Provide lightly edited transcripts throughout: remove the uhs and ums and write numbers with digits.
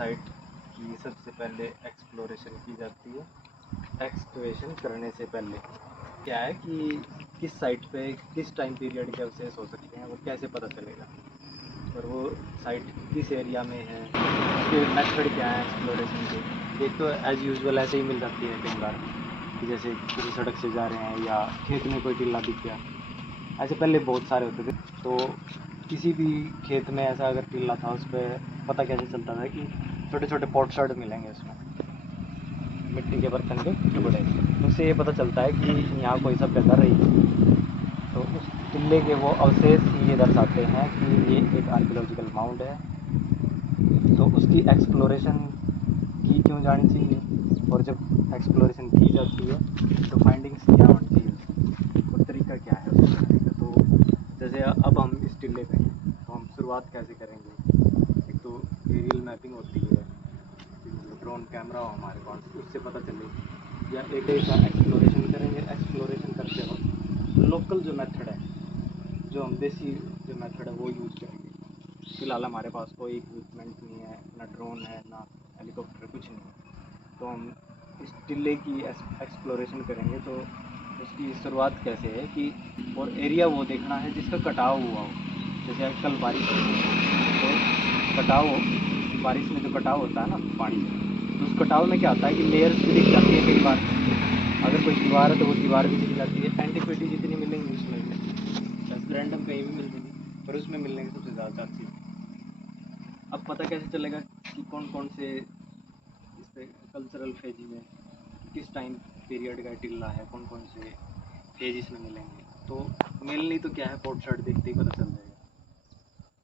Site की सबसे पहले एक्सप्लोरेशन की जाती है। एक्सकवेशन करने से पहले क्या है कि किस साइट पे किस टाइम पीरियड के अवशेष हो सकते हैं वो कैसे पता चलेगा, और वो साइट किस एरिया में है, उसके मेथड क्या है एक्सप्लोरेशन के। एक तो एज़ यूजुअल ऐसे ही मिल जाती है कई बार कि जैसे किसी सड़क से जा रहे हैं या खेत में कोई टीला दिख गया। ऐसे पहले बहुत सारे होते थे, तो किसी भी खेत में ऐसा अगर टीला था उस पर पता कैसे चलता था कि छोटे छोटे पॉट शॉट मिलेंगे उसमें, मिट्टी के बर्तन के टुकड़े, उससे ये पता चलता है कि यहाँ कोई सभ्यता रही है। तो उस टिल्ले के वो अवशेष ही ये दर्शाते हैं कि ये एक आर्कियोलॉजिकल माउंट है। तो उसकी एक्सप्लोरेशन की क्यों जानी चाहिए, और जब एक्सप्लोरेशन की जाती है तो फाइंडिंग्स क्या होनी चाहिए और तरीका क्या है उसको करने का। तो जैसे अब हम इस टिल्ले पे हैं तो हम शुरुआत कैसे करेंगे। एक तो एरियल मैपिंग होती है, ड्रोन कैमरा हो हमारे पास, उससे पता चले, या एक का एक्सप्लोरेशन करेंगे। एक्सप्लोरेशन करते वक्त लोकल जो मेथड है, जो हम देसी जो मेथड है वो यूज़ करेंगे। फिलहाल हमारे पास कोई इक्विपमेंट नहीं है, ना ड्रोन है ना हेलीकॉप्टर, कुछ नहीं है। तो हम इस टिल्ले की एक्सप्लोरेशन करेंगे। तो उसकी शुरुआत कैसे है कि और एरिया वो देखना है जिसका कटाव हुआ हो। जैसे कल बारिश हुई तो कटाव, बारिश में जो कटाव होता है ना पानी, तो उस कटाव में क्या होता है कि लेयर दिख जाती है कई बार। अगर कोई दीवार है तो वो दीवार भी दिख जाती है। एंटीक्विटी जितनी मिलेंगी उसमें भी, रैंडम कहीं भी मिल जाएगी, पर उसमें मिलने की सबसे ज़्यादा चांसेस। अब पता कैसे चलेगा कि कौन कौन से इस कल्चरल फेज में किस टाइम पीरियड का टिल्ला है, कौन कौन से फेज इसमें मिलेंगे। तो मेनली तो क्या है, पोर्ट शर्ट देखते ही पता चल जाएगा।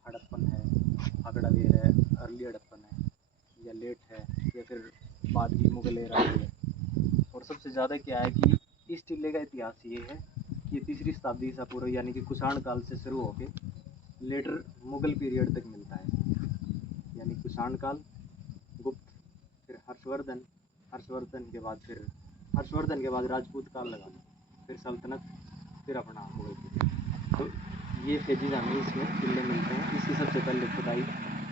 हड़प्पन है, भागड़ा वेर है, अर्ली हड़प्पन है, या लेट है, या फिर बाद की मुगल एरा है। और सबसे ज़्यादा क्या है कि इस टिल्ले का इतिहास ये है कि 3री शताब्दी ईसा पूर्व यानी कि कुषाण काल से शुरू होकर लेटर मुगल पीरियड तक मिलता है। यानी कुषाण काल, गुप्त, फिर हर्षवर्धन, हर्षवर्धन के बाद राजपूत काल लगा, फिर सल्तनत, फिर अपना मुगल पीरियड। तो ये फेजेज हमें इसमें टिल्ले मिलते हैं। इसकी सबसे पहले खुदाई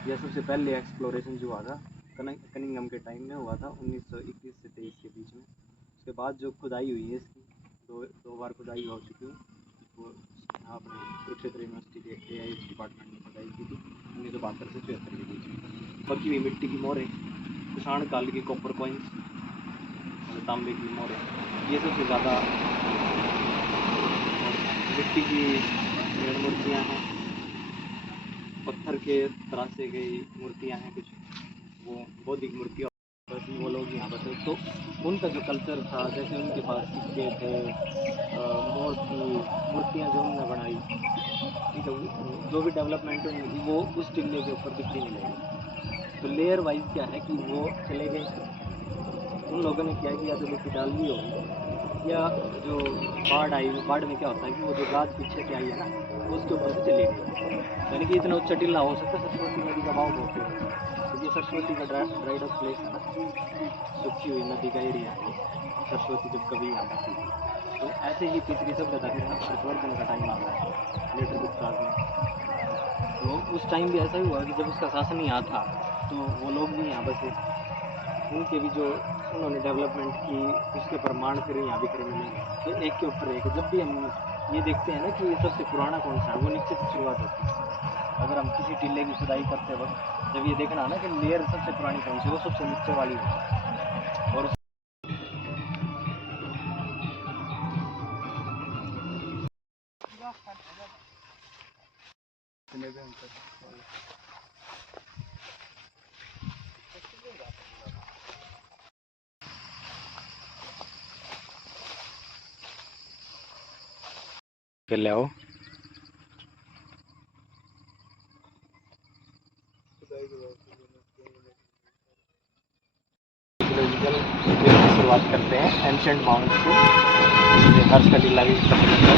या सबसे पहले एक्सप्लोरेशन जो हुआ था कनिंघम के टाइम में हुआ था, 1921 से 23 के बीच में। उसके बाद जो खुदाई हुई है इसकी दो बार खुदाई हो चुकी है। वो आपने कुरुक्षेत्र यूनिवर्सिटी के AIS डिपार्टमेंट में खुदाई की थी 1972 से 73 के बीच में। पकी हुई मिट्टी की मोहरें, कुषाण काल की कॉपर कॉइन्स, तांबे की मोहरें, ये सबसे ज़्यादा। मिट्टी की पेड़ मूर्तियाँ हैं, पत्थर के तरासे गई मूर्तियाँ हैं, कुछ वो बौद्धिक मूर्तियाँ, बस वो लोग यहाँ बसे। तो उनका जो कल्चर था, जैसे उनके पास सिक्के थे, मोर की मूर्तियाँ जो उन्होंने बनाई, ठीक है, जो भी डेवलपमेंट उनकी थी वो उस टिल्ले के ऊपर दिखती मिलेगी। तो लेयर वाइज क्या है कि वो चले गए। उन लोगों ने क्या किया, तो मिट्टी डाल दी होगी, या जो बाढ़ आई, बाढ़ में क्या होता है कि वो जो गाज पीछे से आई है ना, उसके ऊपर से चली गई। यानी कि इतना उच्च टिल्ला हो सकता है। सरस्वती नदी का भाव बहुत है, क्योंकि सरस्वती का ड्राइड अप प्लेस है ना, सूखी हुई नदी का एरिया है। सरस्वती जब कभी यहाँ बहती थी, तो ऐसे ही 3री सभ्यता फिर हर्षवर्धन का टाइम आता है, लेटर गुप्ताज में। तो उस टाइम भी ऐसा ही हुआ कि जब उसका शासन यहाँ था तो वो लोग भी यहाँ बसे। उनके भी जो उन्होंने डेवलपमेंट की उसके प्रमाण फिर यहाँ भी फिर मिलेंगे। तो एक के ऊपर एक जब भी हम ये देखते हैं ना कि ये सबसे पुराना कौन सा है, वो नीचे से शुरुआत होती है। अगर हम किसी टिल्ले की खुदाई करते वक्त जब ये देखना ना कि लेयर सबसे पुरानी कौन सी, वो सबसे नीचे वाली होती है। और फिर ले आओ शुरुआत करते हैं एंशिएंट माउंट से, हर्षकलिला भी पसंद है।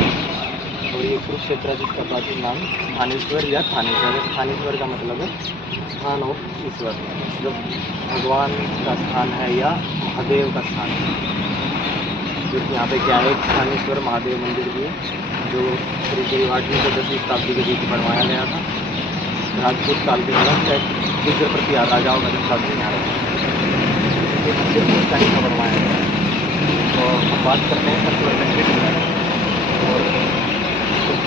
और ये कुरुक्षेत्र जिसका प्राचीन नाम थानेश्वर या थानेश्वर है। थानेश्वर का मतलब है स्थान ऑफ ईश्वर, जो भगवान का स्थान है या महादेव का स्थान है। जो यहाँ पे क्या है, थानेश्वर महादेव मंदिर भी है, जो करीब 8वीं से 10वीं शताब्दी के बीच बनवाया गया था। राजपूत काल के दौरान गुर्जर प्रतिहार राजाओं का जब शासन यहाँ रहा इसे मंदिर को टाइम का बनवाया गया है। तो हम बात करते हैं हर्षवर्धन के टीला और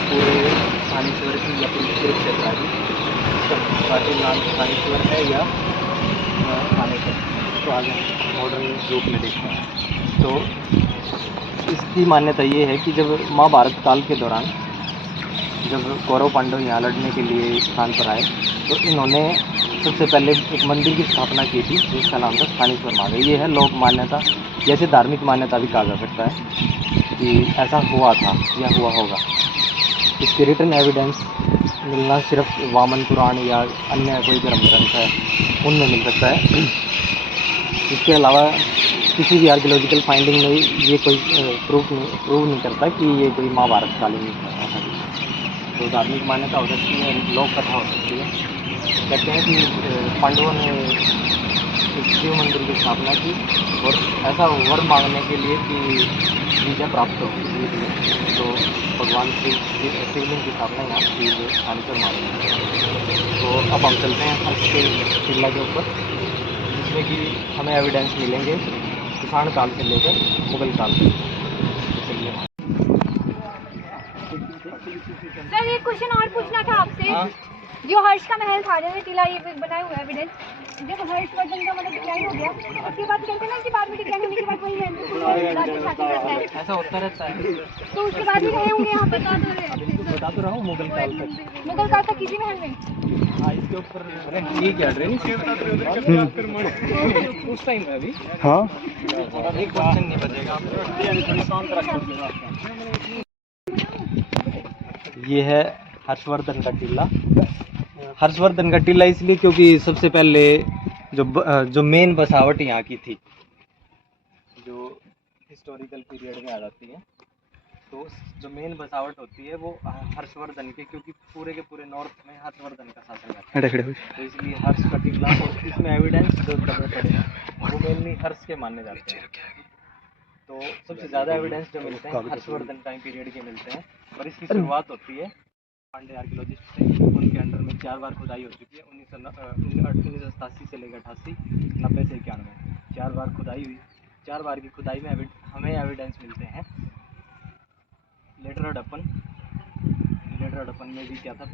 पूरे स्थानेश्वर की या पूरी कुरुक्षेत्र की इसका प्राचीन नाम स्थानेश्वर है या थानेश्वर। तो आगे मॉडर्न रूप में देखते हैं। तो इसकी मान्यता ये है कि जब महाभारत काल के दौरान जब कौरव पांडव यहाँ लड़ने के लिए इस स्थान पर आए तो इन्होंने सबसे पहले एक मंदिर की स्थापना की थी जिसका नाम था स्थानेश्वर महादेव। ये है लोक मान्यता, जैसे धार्मिक मान्यता भी कहा जा सकता है कि ऐसा हुआ था या हुआ होगा। इसके रिटर्न एविडेंस मिलना सिर्फ वामन पुराण या अन्य कोई धर्म ग्रंथ है उनमें मिल सकता है। इसके अलावा किसी भी आर्कियोलॉजिकल फाइंडिंग में ये कोई प्रूव नहीं करता कि ये कोई महाभारत कालीन ऐसा कुछ। तो धार्मिक मान्यता हो सकती है, लोक कथा हो सकती है। कहते हैं कि पांडवों ने इस शिव मंदिर की स्थापना की और ऐसा वर मांगने के लिए कि विजय प्राप्त हो इसलिए तो भगवान शिवलिंग की स्थापना यहाँ की स्थानेश्वर महादेव। तो अब हम चलते हैं हर्ष के किला के ऊपर जिसमें कि हमें एविडेंस मिलेंगे कुषाण काल से लेकर मुगल काल तक। चलिए सर एक क्वेश्चन और पूछना था आपसे। हाँ? जो हर्ष का महल था जैसे किला ये बनाया हुआ एविडेंस, जब हर्षवर्धन का मतलब डिक्लाइन हो गया उसके बाद कहते हैं ना कि बाद में डिक्लाइन होने के बाद वही है राज्य शासन करता है, ऐसा होता रहता है। तो उसके बाद भी रहे होंगे यहाँ पर। बता तो रहा हूँ मुगल काल तक। मुगल काल तक किसी महल में हाँ इसके ऊपर ठीक है ड्रेन उस टाइम में अभी हाँ एक क्वेश्चन नहीं बचेगा। ये है हर्षवर्धन का टीला। हर्षवर्धन का टीला इसलिए क्योंकि सबसे पहले जो मेन बसावट यहाँ की थी जो हिस्टोरिकल पीरियड में आ जाती है तो जो मेन बसावट होती है वो हर्षवर्धन के, क्योंकि पूरे के पूरे नॉर्थ में हर्षवर्धन का शासन रहता है तो इसलिए हर्ष का टीला। और इसमें एविडेंस जो दबे पड़े हैं वो मेनली हर्ष के माने जाते हैं। तो सबसे ज़्यादा एविडेंस जो मिलते हैं हर्षवर्धन टाइम पीरियड के मिलते हैं और इसकी शुरुआत होती है पांडे आर्कियोलॉजिस्ट थे, उनके अंडर में 4 बार खुदाई हो चुकी है 1987 से लेकर 88, 90 से 91 4 बार खुदाई हुई। 4 बार की खुदाई में हमें एविडेंस मिलते हैं लेटर हड़प्पन में भी क्या था,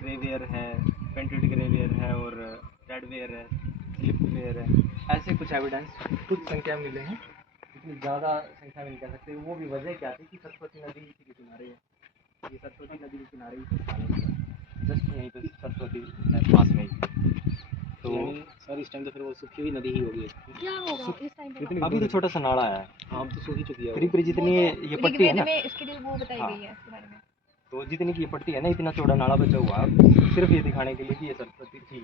ग्रेवियर है, पेंटेड ग्रेवियर है और रेडवेयर है, स्लिपवेयर है। ऐसे कुछ एविडेंस कुछ संख्या मिले हैं, इतनी ज़्यादा संख्या में नहीं कह सकते। वो भी वजह क्या थी कि सरस्वती नदी के किनारे है, ये सरस्वती नदी के किनारे ही जस्ट यहीं पे सरस्वती पास में ही। तो सर इस टाइम तो फिर वो सूखी हुई नदी ही होगी। क्या होगा इस टाइम पे? अभी तो छोटा सा नाला है, हाँ तो सूखी चुकी है करीब जितनी ये तो पट्टी है ना, इसके लिए वो बताई गई है इसके बारे में। तो जितनी की ये पट्टी है ना इतना चौड़ा नाला बचा हुआ है सिर्फ ये दिखाने के लिए कि ये सरस्वती थी।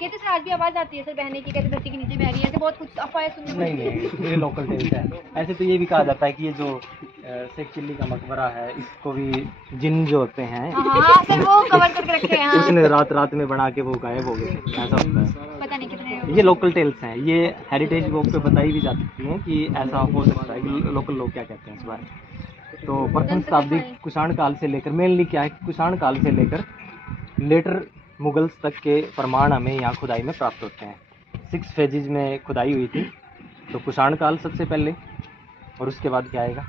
कहते सर आज भी आवाज़ आती है सर बहने की, कहते धरती के नीचे बह रही है, ऐसे बहुत कुछ अफवाहें सुनने को नहीं मिलती है। नहीं ये लोकल टेल्स है। ऐसे तो ये भी कहा जाता है कि ये जो शेख चिल्ली का मकबरा है इसको भी जिन जो होते हैं हाँ सर वो कवर करके रखे हैं। हाँ उसने रात में बना के वो गायब हो गए, ऐसा होता है। पता नहीं कितने ये लोकल टेल्स हैं, ये हेरिटेज बुक पे बताई भी जा सकती हैं कि ऐसा हो सकता है कि लोकल लोग क्या कहते हैं इस बारे में। तो प्रथम शताब्दी कुषाण काल से लेकर मेनली क्या है कि कुषाण काल से लेकर लेटर मुगल्स तक के प्रमाण हमें यहाँ खुदाई में प्राप्त होते हैं। 6 फेजेज में खुदाई हुई थी। तो कुषाण काल सबसे पहले और उसके बाद क्या आएगा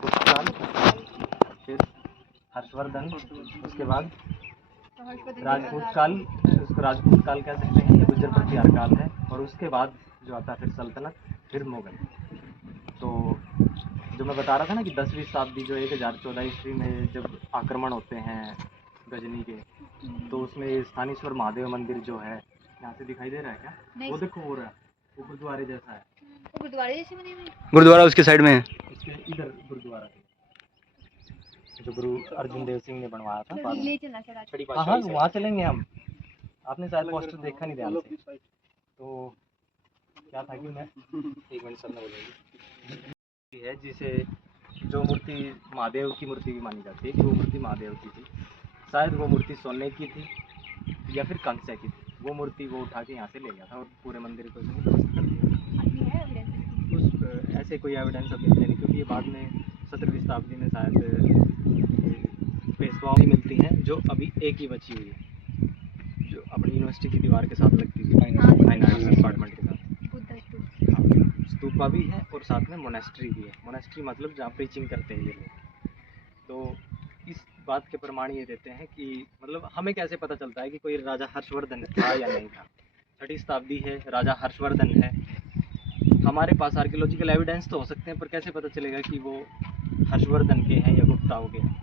कुषाण, फिर हर्षवर्धन, उसके बाद राजपूत काल, उसको राजपूत काल कह सकते हैं, ये गुर्जर प्रतिहार काल है। और उसके बाद जो आता है फिर सल्तनत, फिर मुगल। तो जो मैं बता रहा था ना कि 10वीं शताब्दी जो 1014 ईस्वी में जब आक्रमण होते हैं गजनी के, तो उसमें स्थानेश्वर महादेव मंदिर जो है यहाँ से दिखाई दे रहा है क्या? वो देखो हो रहा है, वो गुरुद्वारे जैसा है। वो गुरुद्वारे जैसे बने हुए हैं? गुरुद्वारा उसके साइड में है। इसके इधर गुरुद्वारा है जो गुरु अर्जुन देव सिंह ने बनवाया था। ले चलना सर आज। हाँ हाँ वहाँ चलेंगे हम। आपने शायद पोस्टर देखा नहीं ध्यान से। तो क्या था कि मैं एक मिनट सर ने बोलेंगे है जिसे जो मूर्ति महादेव की मूर्ति भी मानी जाती है कि वो मूर्ति महादेव की थी। शायद वो मूर्ति सोने की थी या फिर कंचे की थी। वो मूर्ति वो उठा के यहाँ से ले गया था और पूरे मंदिर को ध्वस्त कर दिया। ऐसे कोई एविडेंस अब मिलते नहीं क्योंकि ये बाद में 17वीं शताब्दी में शायद पेशवाओं की मिलती हैं, जो अभी एक ही बची हुई है, जो अपनी यूनिवर्सिटी की दीवार के साथ लगती थी, फाइन आर्ट्स डिपार्टमेंट के साथ। बुद्धा स्तूप। हाँ, स्तूपा भी है और साथ में मोनेस्ट्री भी है। मोनेस्ट्री मतलब जहाँ प्रीचिंग करते हैं ये लोग। तो इस बात के प्रमाण ये देते हैं कि मतलब हमें कैसे पता चलता है कि कोई राजा हर्षवर्धन था या नहीं था। 6वीं शताब्दी है, राजा हर्षवर्धन है, हमारे पास आर्कियोलॉजिकल एविडेंस तो हो सकते हैं, पर कैसे पता चलेगा कि वो हर्षवर्धन के हैं या गुप्ताओं के हैं।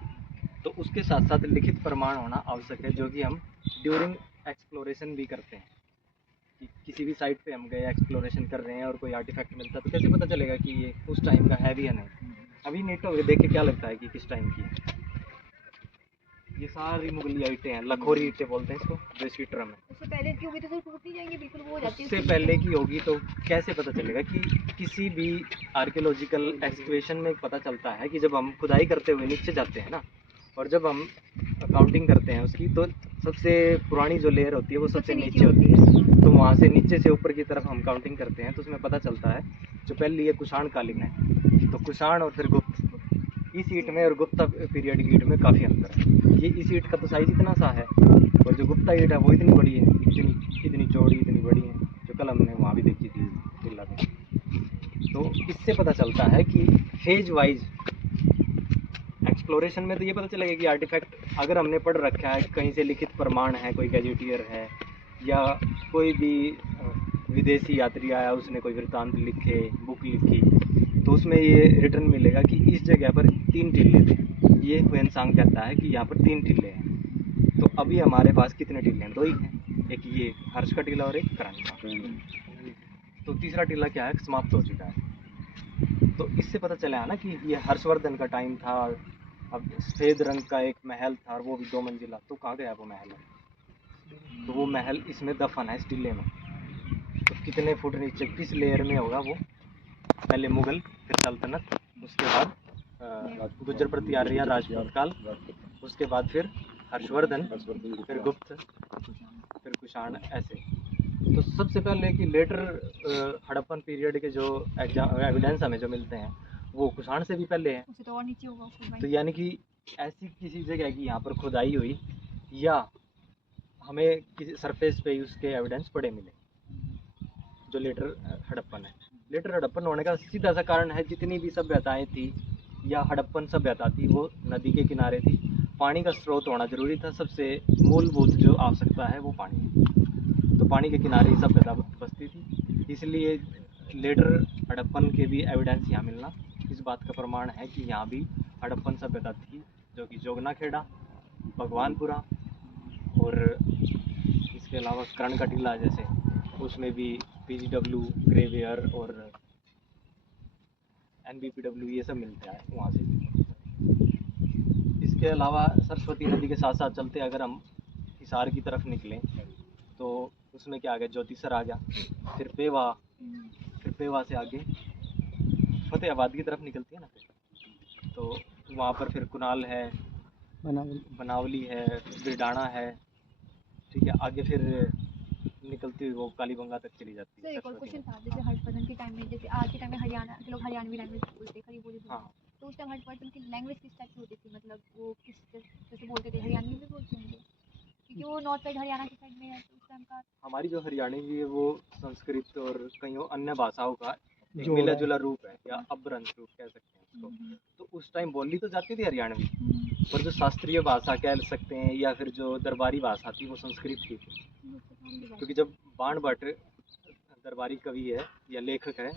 तो उसके साथ साथ लिखित प्रमाण होना आवश्यक है, जो कि हम ड्यूरिंग एक्सप्लोरेशन भी करते हैं। कि किसी भी साइट पे हम गए, एक्सप्लोरेशन कर रहे हैं और कोई आर्टिफैक्ट मिलता है, तो कैसे पता चलेगा कि ये उस टाइम का है भी या नहीं। अभी नेटो देख के क्या लगता है कि किस टाइम की है। ये सारी मुगलिया ईंटें हैं, लखोरी ईंटें बोलते हैं इसको, जो इसी ट्रम है। उससे पहले की होगी तो टूट नहीं जाएंगे, बिल्कुल वो हो जाती है। उससे पहले की होगी तो कैसे पता चलेगा कि किसी भी आर्कियोलॉजिकल एक्सकवेशन में पता चलता है कि जब हम खुदाई करते हुए नीचे जाते हैं ना, और जब हम काउंटिंग करते हैं उसकी, तो सबसे पुरानी जो लेयर होती है वो सबसे नीचे होती है। तो वहाँ से नीचे से ऊपर की तरफ हम काउंटिंग करते हैं, तो उसमें पता चलता है जो पहली ये कुषाण कालीन है, तो कुषाण और फिर गुप्त, इस ईंट में और गुप्ता पीरियड की ईंट में काफ़ी अंतर है। ये इस ईंट का तो साइज इतना सा है, और जो गुप्ता ईंट है वो इतनी बड़ी है, इतनी चौड़ी, इतनी बड़ी है, जो कल हमने वहाँ भी देखी थी टिल्ला में। तो इससे पता चलता है कि फेज वाइज एक्सप्लोरेशन में तो ये पता चलेगा कि आर्टिफैक्ट अगर हमने पढ़ रखा है, कहीं से लिखित प्रमाण है, कोई गैजेटियर है, या कोई भी विदेशी यात्री आया उसने कोई वृत्तांत लिखे, बुक लिखी, तो उसमें ये रिटर्न मिलेगा कि इस जगह पर 3 टिल्ले थे। ये ह्वेनसांग कहता है कि यहाँ पर 3 टिल्ले हैं। तो अभी हमारे पास कितने टिल्ले हैं? 2 ही हैं, एक ये हर्ष का टिल्ला और एक करण का। तो तीसरा टिल्ला क्या है, समाप्त हो चुका है। तो इससे पता चला ना कि ये हर्षवर्धन का टाइम था। अब सफ़ेद रंग का एक महल था और वो भी 2 मंजिला, तो कहाँ गया वो महल? तो वो महल इसमें दफन है, इस टिल्ले में। तो कितने फुट नीचे किस लेयर में होगा वो? पहले मुगल, फिर सल्तनत, उसके बाद गुर्जर प्रति आर्य राजपूत काल, उसके बाद फिर हर्षवर्धन, फिर गुप्त, फिर कुषाण, ऐसे। तो सबसे पहले कि लेटर हड़प्पन पीरियड के जो एविडेंस हमें जो मिलते हैं वो कुषाण से भी पहले हैं। उससे तो और नीचे होगा उसको भाई। तो यानी कि ऐसी किसी जगह की यहाँ पर खुदाई हुई, या हमें किसी सरफेस पे ही उसके एविडेंस पड़े मिले, जो लेटर हड़प्पन है। लेटर हड़प्पन होने का सीधा सा कारण है, जितनी भी सभ्यताएं थी या हड़प्पन सभ्यता थी वो नदी के किनारे थी। पानी का स्रोत होना जरूरी था, सबसे मूलभूत जो आवश्यकता है वो पानी है। तो पानी के किनारे ही सभ्यता बसती थी, इसलिए लेटर हड़प्पन के भी एविडेंस यहाँ मिलना इस बात का प्रमाण है कि यहाँ भी हड़प्पन सभ्यता थी, जो कि जोगनाखेड़ा, भगवानपुरा, और इसके अलावा कर्ण का टीला, जैसे उसमें भी PGW, ग्रेवियर और NBPW ये सब मिलता है वहाँ से भी। इसके अलावा सरस्वती नदी के साथ साथ चलते अगर हम हिसार की तरफ निकलें, तो उसमें क्या आ गया, ज्योतिसर आ गया, फिर पेवा, फिर पेवा से आगे फतेहाबाद की तरफ निकलती है ना, फिर तो वहाँ पर फिर कुनाल है, बनावली है, बिरडाना है, ठीक है। आगे फिर निकलती हुई वो कालीबंगा तक चली जाती है। सर एक और क्वेश्चन था, जैसे हर्षवर्धन के टाइम में, जैसे आज के टाइम में हरियाणा के लोग हरियाणवी लैंग्वेज बोलते हैं, खड़ी बोली बोलते हैं, हाँ, तो उस टाइम हर्षवर्धन की लैंग्वेज किस टाइप की होती थी? मतलब वो किस जैसे बोलते थे, हरियाणवी भी बोलते होंगे क्योंकि वो नॉर्थ साइड हरियाणा की साइड में है, तो उस टाइम का। हमारी जो हरियाणवी है वो संस्कृत और कई अन्य भाषाओं का एक मिला जुला रूप है, या अभ्रंश रूप कह सकते हैं उसको। तो उस टाइम बोली तो जाती थी हरियाणवी, पर जो शास्त्रीय भाषा कह सकते हैं या फिर जो दरबारी भाषा थी वो संस्कृत की थी। क्योंकि जब बाण भट्ट दरबारी कवि है या लेखक है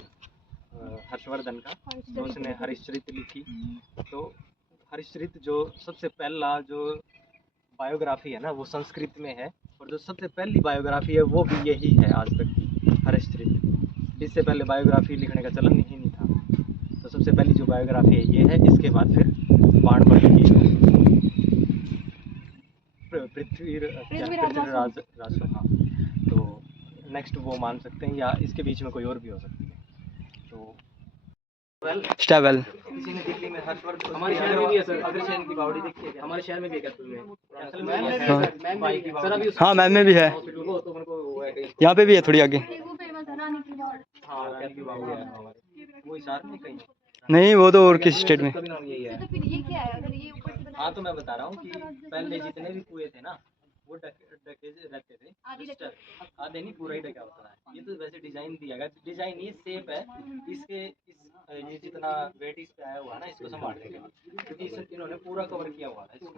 हर्षवर्धन का, तो उसने हरिश्चरित लिखी, तो हरिश्चरित जो सबसे पहला जो बायोग्राफी है ना वो संस्कृत में है, और जो सबसे पहली बायोग्राफी है वो भी यही है आज तक की, हरिश्चरित। इससे पहले बायोग्राफी लिखने का चलन ही नहीं था। तो सबसे पहली जो बायोग्राफी है ये है, इसके बाद फिर बाण भट्ट की पृथ्वीराज, हाँ। तो नेक्स्ट वो मान सकते हैं, या इसके बीच में कोई और भी हो सकती है। तो स्टेबल किसी ने दिल्ली में हर्षवर्धन, हमारे शहर में भी है सर, अग्रसेन की बावड़ी देखी है, हमारे शहर में भी है कैथल में, कैथल में भी है सर, अभी हाँ मैम में भी है, तो उनको यहाँ पे भी है थोड़ी आगे। वो फेमस है रानी की बावड़ी। हाँ, रानी की बावड़ी है हमारे, वो हिसार में कहीं नहीं वो तो और किस स्टेट में। इसका भी नाम यही है। तो फिर ये क्या है अगर ये ऊपर से बना हाँ तो मैं बता रहा हूँ कि पहले जितने भी कुएं थे ना वो ढके ढके रहते थे, आधी ढके। आधे नहीं पूरा ही ढका होता है। ये तो वैसे डिजाइन दिया गया, डिजाइन ये शेप है इसके, ये जितना वेट इस पे आया हुआ है ना इसको संभालने के लिए, क्योंकि इन्होंने पूरा कवर किया हुआ है इसको।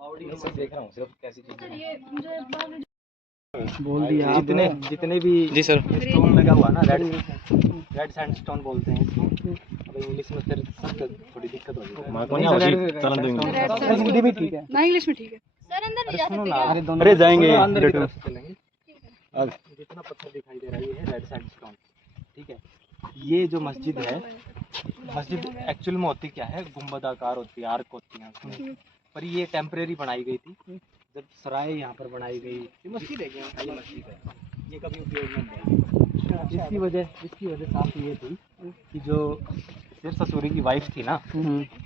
बॉडी सब देख रहा हूँ सिर्फ कैसी चीज सर ये मुझे बाहर बोल दिया जितने जितने भी जी सर। स्टोन लगा हुआ ना, रेड सैंडस्टोन बोलते हैं इसको। अब इंग्लिश में फिर थोड़ी दिक्कत होगी। हिंदी भी ठीक है। ना इंग्लिश में ठीक है सर अंदर नहीं जा सकते क्या? अरे जाएंगे अंदर की बिल्कुल। तरफ से चलेंगे। जितना पत्थर दिखाई दे रहा है ये है रेड सैंडस्टोन, ठीक है। ये जो मस्जिद है, मस्जिद एक्चुअल में होती क्या है, गुंबदाकार होती है, आर्क होती है उसमें। पर ये टेम्परेरी बनाई गई थी जब सराय यहाँ पर बनाई गई। ये मस्जिद है क्या? ये मस्जिद है, ये कभी उपयोग में नहीं आई। इसकी वजह साफ ये थी कि जो शेर ससूरी की वाइफ थी ना,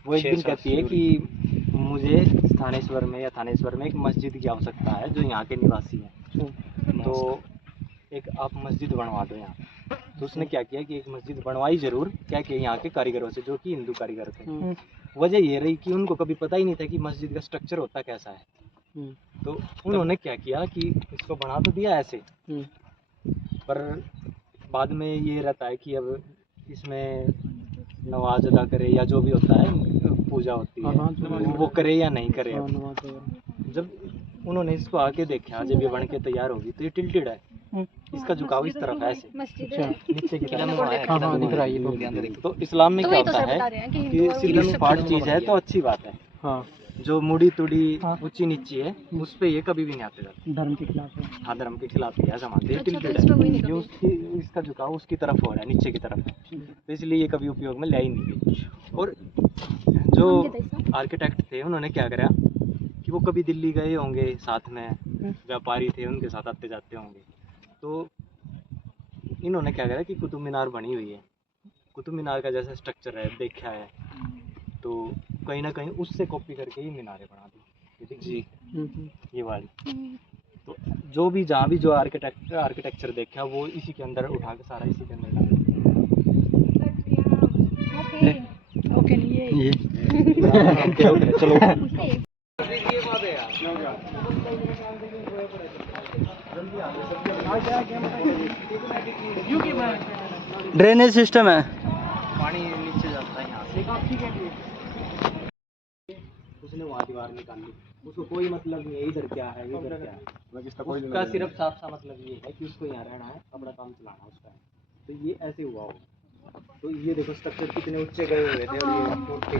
वो एक दिन कहती है कि मुझे थानेश्वर में या थानेश्वर में एक मस्जिद की आवश्यकता है जो यहाँ के निवासी हैं, तो एक आप मस्जिद बनवा दो यहाँ। तो उसने क्या किया कि एक मस्जिद बनवाई जरूर, क्या कि यहाँ के कारीगरों से जो कि हिंदू कारीगर थे। वजह ये रही कि उनको कभी पता ही नहीं था कि मस्जिद का स्ट्रक्चर होता कैसा है। तो उन्होंने क्या किया कि इसको बना तो दिया ऐसे, पर बाद में ये रहता है कि अब इसमें नमाज अदा करे या जो भी होता है, पूजा होती है, वो करे या नहीं करे। जब उन्होंने इसको आके देखा, जब ये बन के तैयार होगी तो ये टिल्टेड है, इसका झुकाव इस तरफ है ऐसे मस्जिद है। नीचे की तरफ है। दिख रहा है ये तो इस्लाम में तो क्या वही तो होता सर है बता रहे हैं कि कि हिंदू और सीधा मुस्लिम पाठ चीज है तो अच्छी बात है। हाँ जो मुड़ी तुड़ी ऊंची नीची है उस पे ये कभी भी नहीं आते जाते। धर्म के खिलाफ है। हाँ धर्म के खिलाफ ही ऐसा मानते हैं। अच्छा, तो टिल्टेड इस पे वही है निकल ये, उसकी इसका झुकाव उसकी तरफ हो रहा है, नीचे की तरफ है, तो इसलिए ये कभी उपयोग में लाई नहीं गई। और जो आर्किटेक्ट थे उन्होंने क्या करा कि वो कभी दिल्ली गए होंगे, साथ में व्यापारी थे उनके साथ आते जाते होंगे, तो इन्होंने क्या करा कि कुतुब मीनार बनी हुई है, कुतुब मीनार का जैसा स्ट्रक्चर है देखा है, तो कहीं ना कहीं उससे कॉपी करके ही मीनारें बना दी जी, ये वाली। तो जो भी जहाँ भी जो आर्किटेक्चर देखा वो इसी के अंदर उठा के सारा इसी के अंदर डाल ओके ओके नहीं ये दिया। ओके चलो। ड्रेनेज सिस्टम है। पानी नीचे जाता है यहाँ से, उसने वहाँ दीवार निकाल ली, उसको कोई मतलब नहीं है इधर क्या है इधर क्या है, उसका सिर्फ साफ सा मतलब ये है कि उसको यहाँ रहना है, अपना काम चलाना उसका है। तो ये ऐसे हुआ हो, तो ये देखो स्ट्रक्चर कितने ऊंचे गए हुए थे और ये